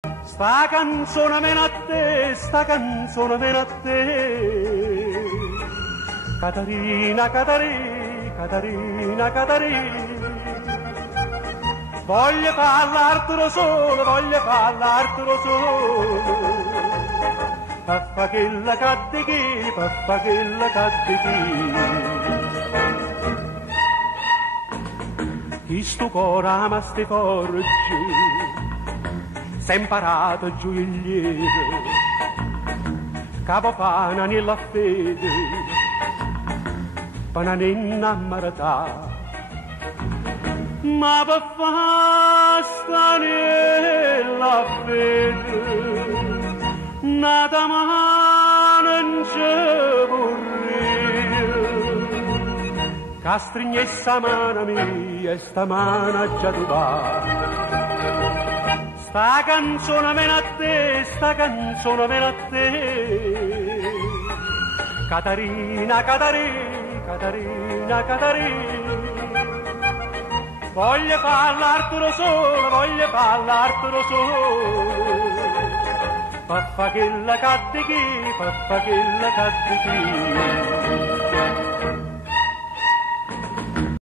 Sta canzone mena a te, sta canzone mena a te. Catarina, Catarina, Catarina, Catarina. Voglio parlartelo solo, voglio parlartelo solo. Paffa che la cadde chi, paffa che la cadde chi sto cuore ama ste forge, s'è imparato giù il lieve, capo pana nella fede, pana nell'ammaratà, ma per fasta nella fede, nata ma non c'è vorrei, che strignessa mano mia e sta mano già tu va. Sta canzone mena a te, sta canzone mena a te. Catarina, Catarina, Catarina, Catarina. Voglio parlartelo solo, voglio parlartelo solo. Paffa che la cadde chi, paffa che la cadde chi.